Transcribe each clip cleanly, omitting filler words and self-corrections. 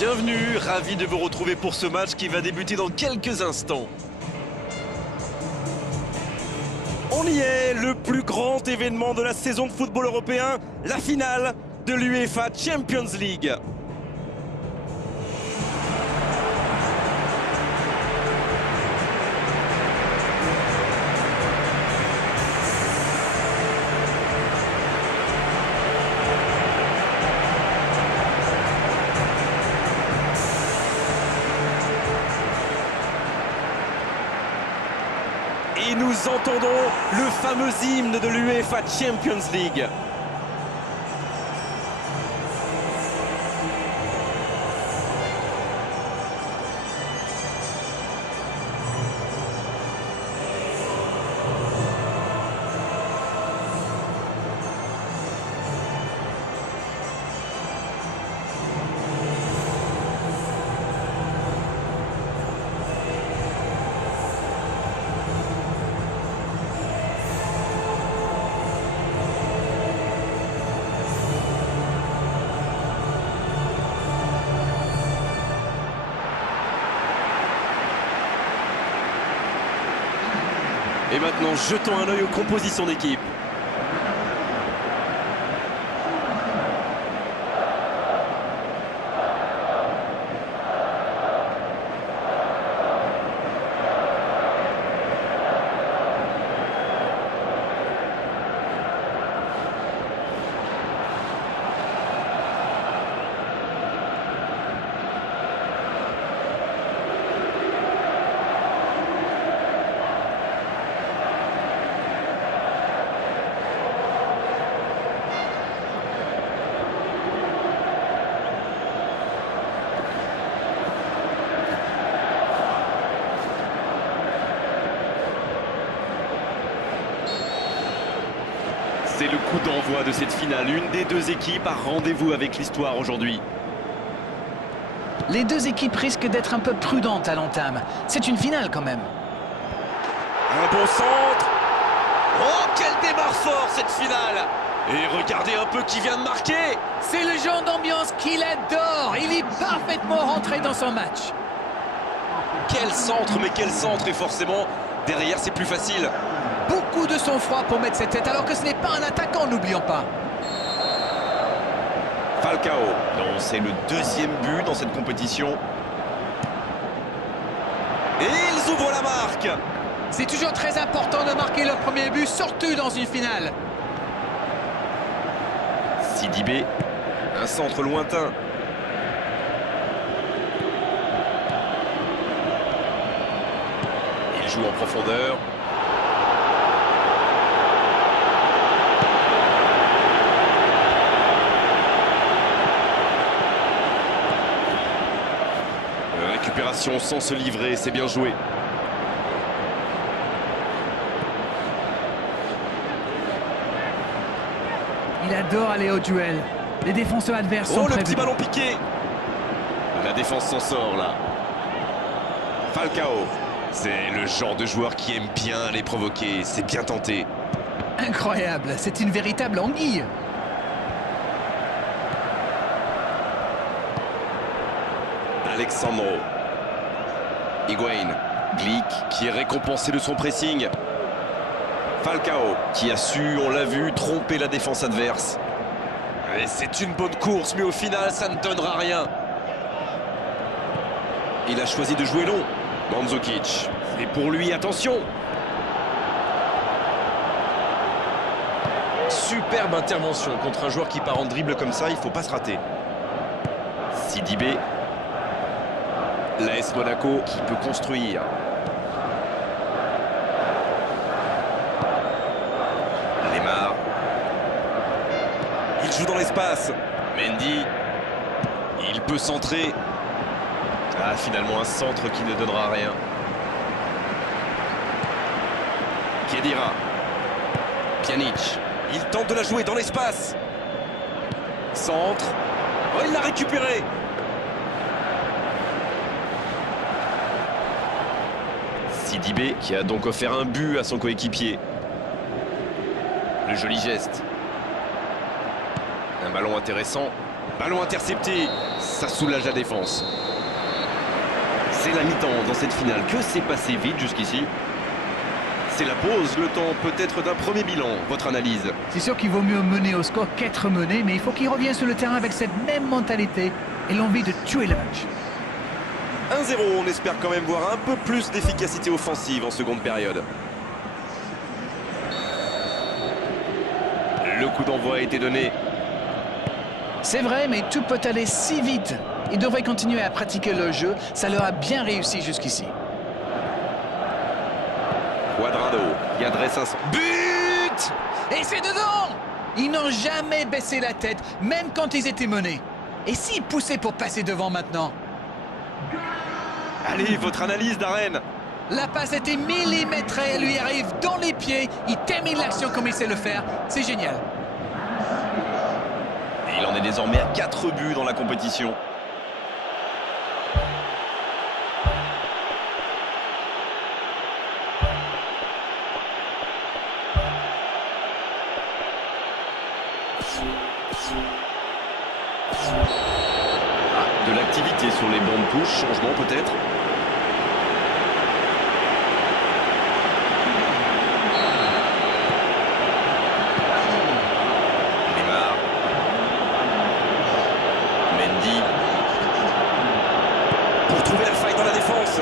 Bienvenue, ravi de vous retrouver pour ce match qui va débuter dans quelques instants. On y est, le plus grand événement de la saison de football européen, la finale de l'UEFA Champions League. Et nous entendons le fameux hymne de l'UEFA Champions League. Et maintenant, jetons un œil aux compositions d'équipe. C'est le coup d'envoi de cette finale. Une des deux équipes a rendez-vous avec l'histoire aujourd'hui. Les deux équipes risquent d'être un peu prudentes à l'entame. C'est une finale quand même. Un bon centre. Oh, quel démarre fort cette finale. Et regardez un peu qui vient de marquer. C'est le genre d'ambiance qu'il adore. Il est parfaitement rentré dans son match. Quel centre, mais quel centre. Et forcément, derrière, c'est plus facile. Beaucoup de sang-froid pour mettre cette tête, alors que ce n'est pas un attaquant, n'oublions pas. Falcao. Non, c'est le deuxième but dans cette compétition. Et ils ouvrent la marque. C'est toujours très important de marquer le premier but, surtout dans une finale. Sidibé, un centre lointain. Il joue en profondeur. Récupération sans se livrer, c'est bien joué. Il adore aller au duel. Les défenseurs adverses sont Oh, le prévenus. petit ballon piqué. La défense s'en sort là. Falcao. C'est le genre de joueur qui aime bien les provoquer. C'est bien tenté. Incroyable, c'est une véritable anguille. Alexandro. Higuain. Glick qui est récompensé de son pressing. Falcao qui a su, on l'a vu, tromper la défense adverse. Et c'est une bonne course, mais au final, ça ne donnera rien. Il a choisi de jouer long. Mandzukic. Et pour lui, attention. Superbe intervention contre un joueur qui part en dribble comme ça, il ne faut pas se rater. Sidibé. L'AS Monaco qui peut construire. Lemar. Il joue dans l'espace. Mendy. Il peut centrer. Ah, finalement un centre qui ne donnera rien. Khedira. Pjanic. Il tente de la jouer dans l'espace. Centre. Oh, il l'a récupéré. Sidibé qui a donc offert un but à son coéquipier. Le joli geste. Un ballon intéressant. Ballon intercepté. Ça soulage la défense. C'est la mi-temps dans cette finale. Que s'est passé vite jusqu'ici? C'est la pause, le temps peut-être d'un premier bilan. Votre analyse? C'est sûr qu'il vaut mieux mener au score qu'être mené, mais il faut qu'il revienne sur le terrain avec cette même mentalité et l'envie de tuer le match. 1-0, on espère quand même voir un peu plus d'efficacité offensive en seconde période. Le coup d'envoi a été donné. C'est vrai, mais tout peut aller si vite. Ils devraient continuer à pratiquer le jeu, ça leur a bien réussi jusqu'ici. Cuadrado qui adresse un... But! Et c'est dedans! Ils n'ont jamais baissé la tête, même quand ils étaient menés. Et s'ils poussaient pour passer devant maintenant? Allez, votre analyse, Darren. La passe était millimétrée, elle lui arrive dans les pieds. Il termine l'action comme il sait le faire. C'est génial. Et il en est désormais à 4 buts dans la compétition. De l'activité sur les bancs de touche, changement peut-être. Neymar. Mendy. Pour trouver la faille dans la défense.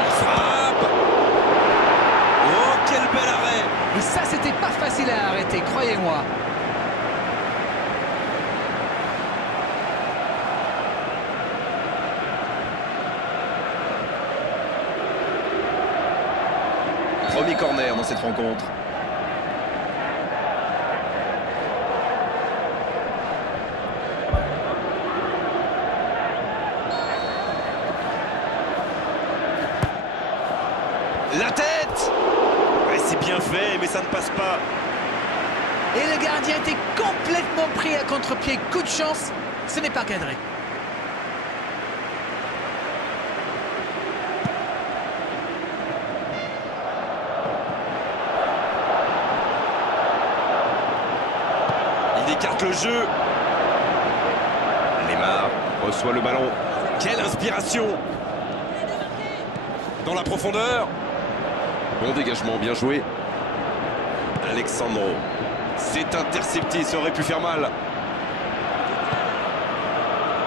Il frappe. Oh, quel bel arrêt! Et ça, c'était pas facile à arrêter, croyez-moi. Premier corner dans cette rencontre. La tête! Ouais, c'est bien fait, mais ça ne passe pas. Et le gardien était complètement pris à contre-pied. Coup de chance, ce n'est pas cadré. Il écarte le jeu. Neymar reçoit le ballon. Quelle inspiration! Dans la profondeur. Bon dégagement, bien joué. Alexandro. C'est intercepté, ça aurait pu faire mal.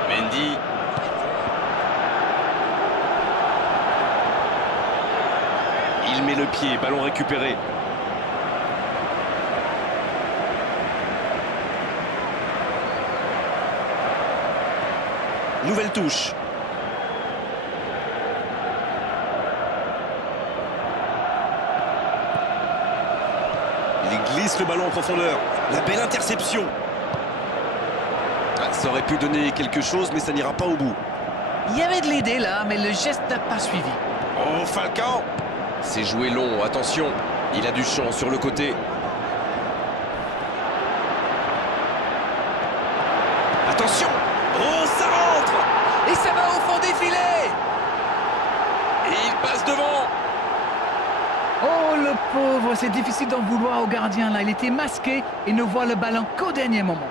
Mendy. Il met le pied, ballon récupéré. Nouvelle touche. Il glisse le ballon en profondeur. La belle interception. Ah, ça aurait pu donner quelque chose, mais ça n'ira pas au bout. Il y avait de l'idée là, mais le geste n'a pas suivi. Oh, Falcao! C'est joué long, attention. Il a du champ sur le côté. Attention! Oh, ça rentre! Et ça va au fond des filets! Et il passe devant! Oh le pauvre, c'est difficile d'en vouloir au gardien là. Il était masqué et ne voit le ballon qu'au dernier moment.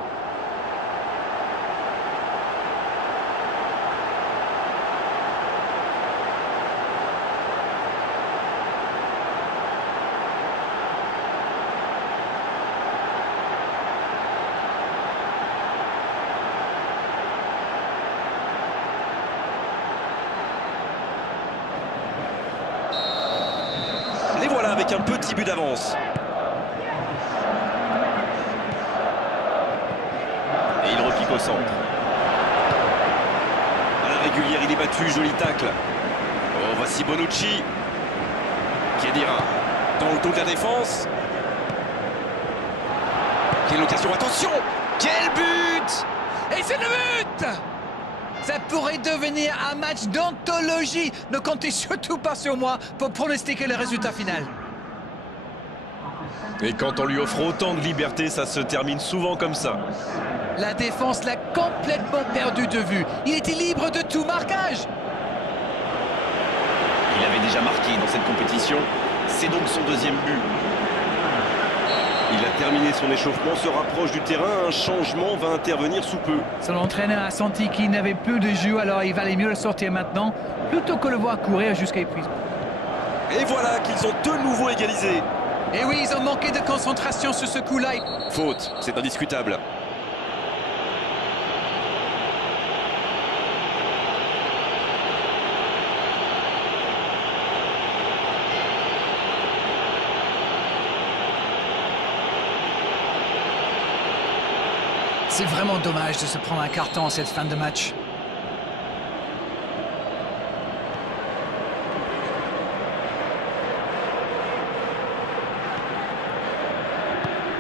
Les voilà avec un petit but d'avance. Et il repique au centre. À la régulière, il est battu, joli tacle. Oh, voici Bonucci. Khedira dans le dos de la défense. Quelle occasion, attention! Quel but! Et c'est le but! Ça pourrait devenir un match d'anthologie. Ne comptez surtout pas sur moi pour pronostiquer le résultat final. Et quand on lui offre autant de liberté, ça se termine souvent comme ça. La défense l'a complètement perdu de vue. Il était libre de tout marquage. Il avait déjà marqué dans cette compétition. C'est donc son deuxième but. Il a terminé son échauffement, se rapproche du terrain. Un changement va intervenir sous peu. Son entraîneur a senti qu'il n'avait plus de jus, alors il valait mieux le sortir maintenant, plutôt que le voir courir jusqu'à épuisement. Et voilà qu'ils ont de nouveau égalisé. Et oui, ils ont manqué de concentration sur ce coup-là. Faute, c'est indiscutable. C'est vraiment dommage de se prendre un carton en cette fin de match.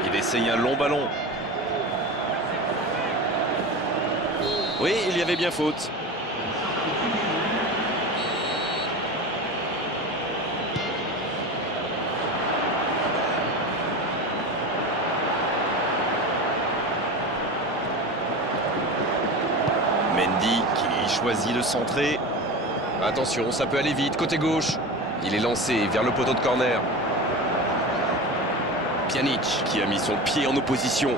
Il essaye un long ballon. Oui, il y avait bien faute. Mendy qui choisit de centrer. Attention, ça peut aller vite, côté gauche. Il est lancé vers le poteau de corner. Pjanic qui a mis son pied en opposition.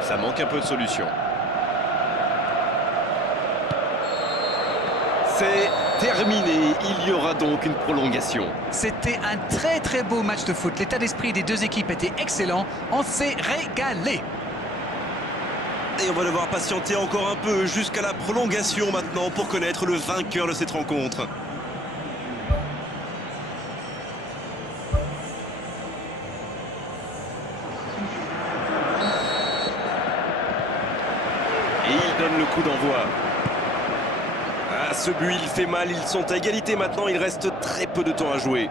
Ça manque un peu de solution. C'est terminé. Il y aura donc une prolongation. C'était un très beau match de foot. L'état d'esprit des deux équipes était excellent. On s'est régalé. Et on va devoir patienter encore un peu jusqu'à la prolongation maintenant pour connaître le vainqueur de cette rencontre. Et il donne le coup d'envoi. Ah, ce but, il fait mal. Ils sont à égalité maintenant. Il reste très peu de temps à jouer.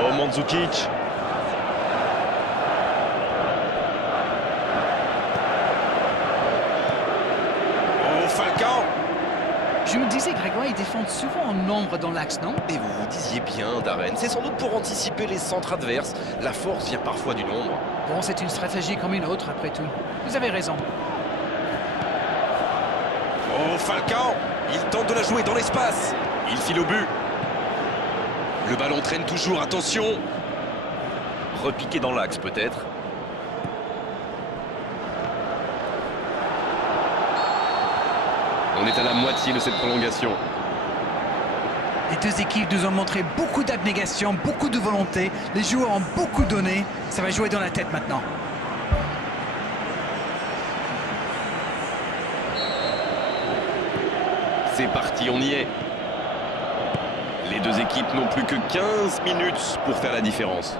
Oh, Mandzukic. Oh, Falcao. Je me disais, Grégoire, ils défendent souvent en nombre dans l'axe, non? Et vous vous disiez bien, Darren, c'est sans doute pour anticiper les centres adverses. La force vient parfois du nombre. Bon, c'est une stratégie comme une autre, après tout. Vous avez raison. Oh, Falcao. Il tente de la jouer dans l'espace. Il file au but. Le ballon traîne toujours, attention. Repiqué dans l'axe, peut-être. On est à la moitié de cette prolongation. Les deux équipes nous ont montré beaucoup d'abnégation, beaucoup de volonté. Les joueurs ont beaucoup donné. Ça va jouer dans la tête maintenant. C'est parti, on y est. Les deux équipes n'ont plus que 15 minutes pour faire la différence.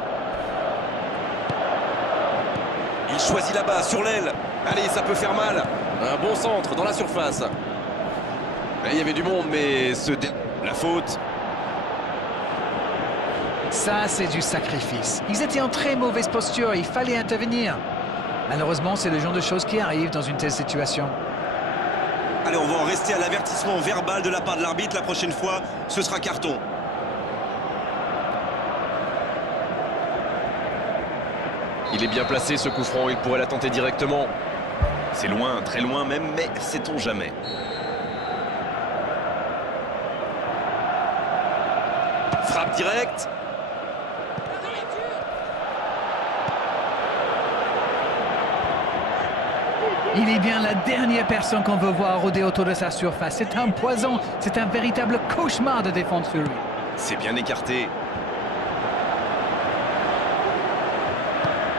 Il choisit là-bas, sur l'aile. Allez, ça peut faire mal. Un bon centre dans la surface. Et il y avait du monde, mais la faute. Ça, c'est du sacrifice. Ils étaient en très mauvaise posture, il fallait intervenir. Malheureusement, c'est le genre de choses qui arrivent dans une telle situation. Allez, on va en rester à l'avertissement verbal de la part de l'arbitre. La prochaine fois, ce sera carton. Il est bien placé, ce coup franc. Il pourrait la tenter directement. C'est loin, très loin même, mais sait-on jamais. Frappe directe. Il est bien la dernière personne qu'on veut voir rôder autour de sa surface. C'est un poison, c'est un véritable cauchemar de défendre sur lui. C'est bien écarté.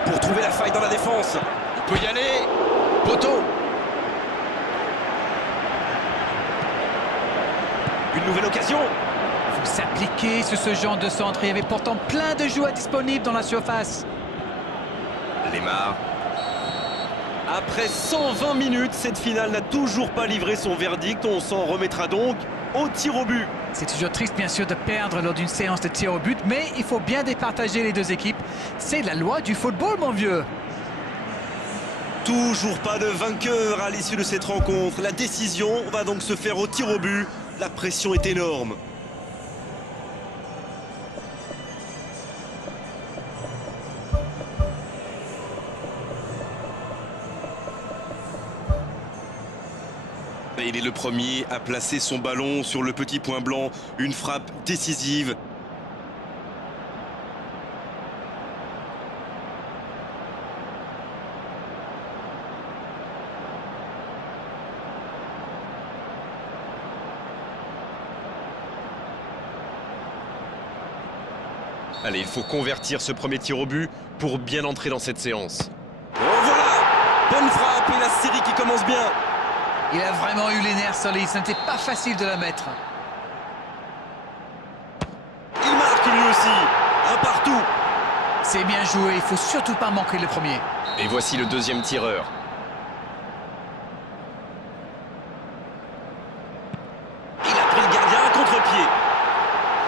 Pour trouver la faille dans la défense. Il peut y aller. Poteau. Une nouvelle occasion. Il faut s'appliquer sur ce genre de centre. Il y avait pourtant plein de joueurs disponibles dans la surface. Lemar. Après 120 minutes, cette finale n'a toujours pas livré son verdict. On s'en remettra donc au tir au but. C'est toujours triste, bien sûr, de perdre lors d'une séance de tir au but, mais il faut bien départager les deux équipes. C'est la loi du football, mon vieux. Toujours pas de vainqueur à l'issue de cette rencontre. La décision va donc se faire au tir au but. La pression est énorme. Et il est le premier à placer son ballon sur le petit point blanc. Une frappe décisive. Allez, il faut convertir ce premier tir au but pour bien entrer dans cette séance. Oh voilà! Bonne frappe et la série qui commence bien. Il a vraiment eu les nerfs solides, ce n'était pas facile de la mettre. Il marque lui aussi. Un partout. C'est bien joué, il ne faut surtout pas manquer le premier. Et voici le deuxième tireur. Il a pris le gardien à contre-pied.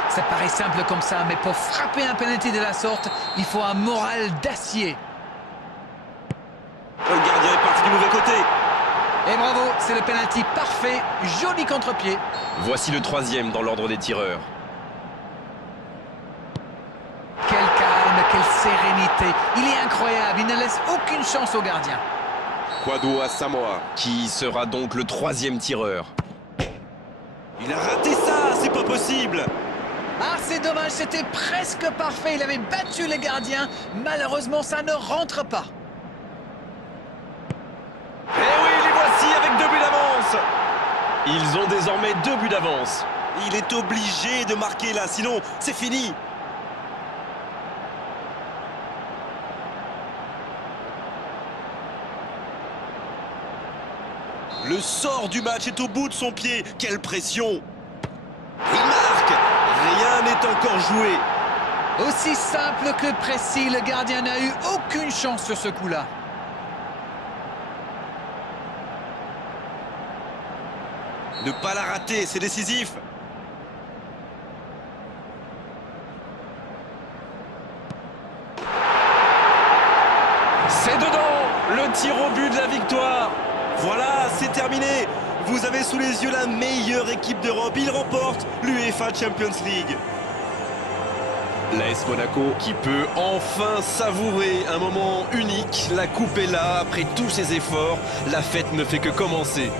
Ça paraît simple comme ça, mais pour frapper un penalty de la sorte, il faut un moral d'acier. Le gardien est parti du mauvais côté. Et bravo, c'est le penalty parfait, joli contre-pied. Voici le troisième dans l'ordre des tireurs. Quel calme, quelle sérénité. Il est incroyable, il ne laisse aucune chance au gardien. Kwadwo Asamoah, qui sera donc le troisième tireur. Il a raté ça, c'est pas possible. Ah, c'est dommage, c'était presque parfait. Il avait battu les gardiens. Malheureusement, ça ne rentre pas. Et oui, les voici avec 2 buts d'avance. Ils ont désormais 2 buts d'avance. Il est obligé de marquer là, sinon c'est fini. Le sort du match est au bout de son pied. Quelle pression! Il marque! Rien n'est encore joué. Aussi simple que précis, le gardien n'a eu aucune chance sur ce coup-là. Ne pas la rater, c'est décisif. C'est dedans! Le tir au but de la victoire. Voilà, c'est terminé. Vous avez sous les yeux la meilleure équipe d'Europe. Il remporte l'UEFA Champions League. L'AS Monaco qui peut enfin savourer un moment unique. La coupe est là, après tous ses efforts. La fête ne fait que commencer.